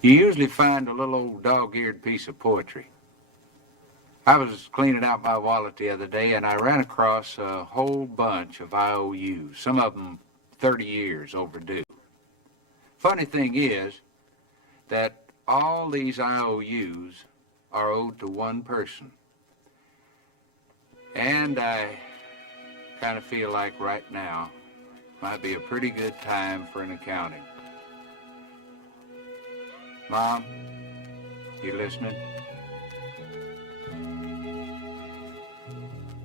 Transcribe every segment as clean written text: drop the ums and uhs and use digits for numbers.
You usually find a little old dog-eared piece of poetry. I was cleaning out my wallet the other day and I ran across a whole bunch of IOUs, some of them 30 years overdue. Funny thing is that all these IOUs are owed to one person. And I kind of feel like right now might be a pretty good time for an accounting. Mom, you listening?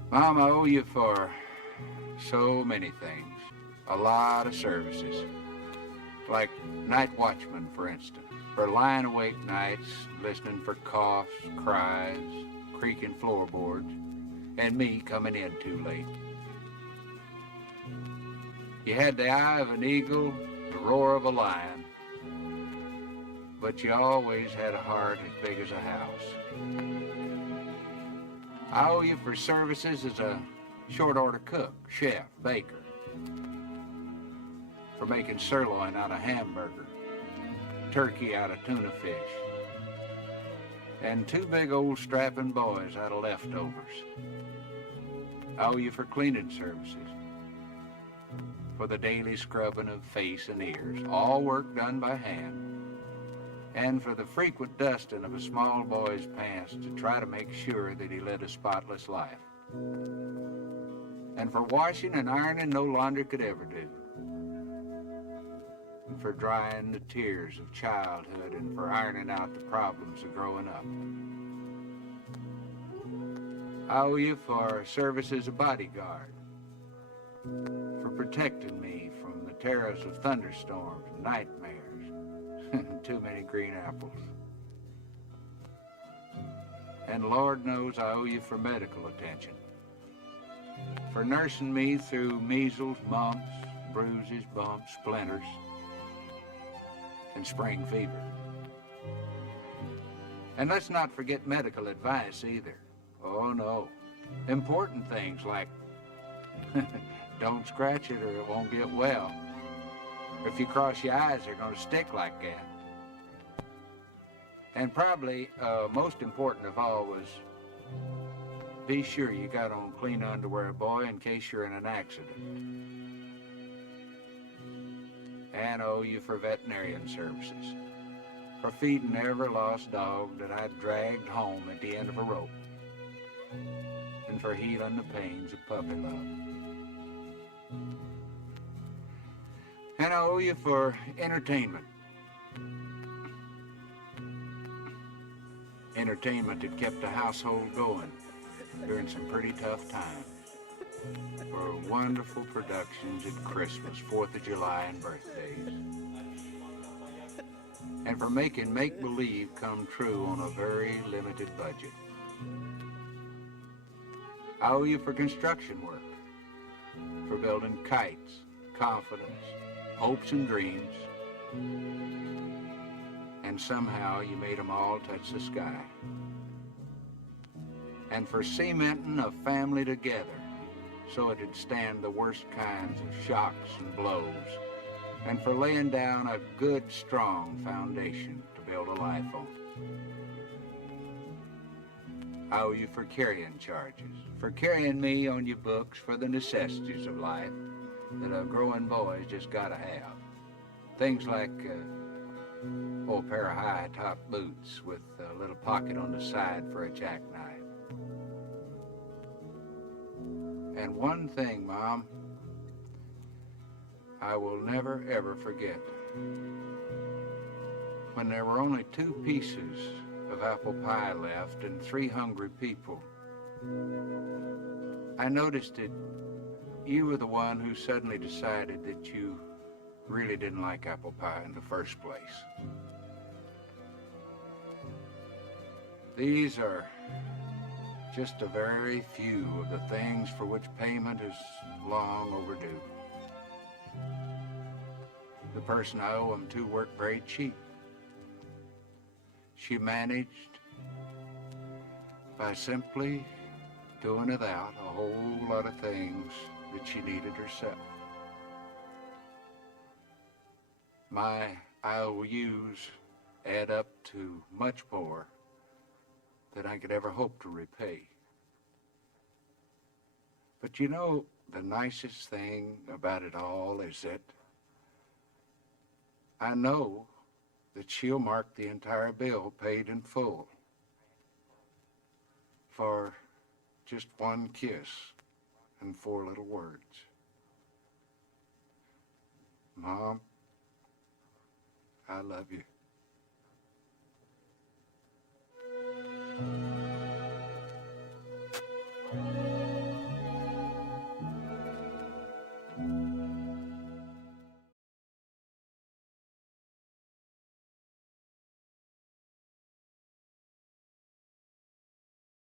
Mom, I owe you for so many things. A lot of services. Like night watchman, for instance. For lying awake nights, listening for coughs, cries, creaking floorboards, and me coming in too late. You had the eye of an eagle, the roar of a lion, but you always had a heart as big as a house. I owe you for services as a short order cook, chef, baker, for making sirloin out of hamburger, turkey out of tuna fish, and two big old strapping boys out of leftovers. I owe you for cleaning services, for the daily scrubbing of face and ears, all work done by hand, and for the frequent dusting of a small boy's pants to try to make sure that he led a spotless life, and for washing and ironing no laundry could ever do, and for drying the tears of childhood, and for ironing out the problems of growing up. I owe you for service as a bodyguard, for protecting me from the terrors of thunderstorms and nightmares and too many green apples. And Lord knows I owe you for medical attention, for nursing me through measles, mumps, bruises, bumps, splinters, and spring fever. And let's not forget medical advice either. Oh no, important things like don't scratch it or it won't get well. If you cross your eyes, they're going to stick like that. And probably most important of all was be sure you got on clean underwear, boy, in case you're in an accident. And I owe you for veterinarian services, for feeding every lost dog that I dragged home at the end of a rope, and for healing the pains of puppy love. And I owe you for entertainment. Entertainment that kept the household going during some pretty tough times. For wonderful productions at Christmas, 4th of July, and birthdays. And for making make-believe come true on a very limited budget. I owe you for construction work, for building kites, confidence, hopes and dreams, and somehow you made them all touch the sky. And for cementing a family together so it'd stand the worst kinds of shocks and blows, and for laying down a good, strong foundation to build a life on. I owe you for carrying charges, for carrying me on your books for the necessities of life that a growing boy's just gotta have. Things like a pair of high-top boots with a little pocket on the side for a jackknife. And one thing, Mom, I will never, ever forget. When there were only 2 pieces of apple pie left and 3 hungry people, I noticed that you were the one who suddenly decided that you really didn't like apple pie in the first place. These are just a very few of the things for which payment is long overdue. The person I owe them to worked very cheap. She managed by simply doing without a whole lot of things that she needed herself. My IOUs add up to much more than I could ever hope to repay. But you know, the nicest thing about it all is that I know that she'll mark the entire bill paid in full for just one kiss and 4 little words. Mom, I love you.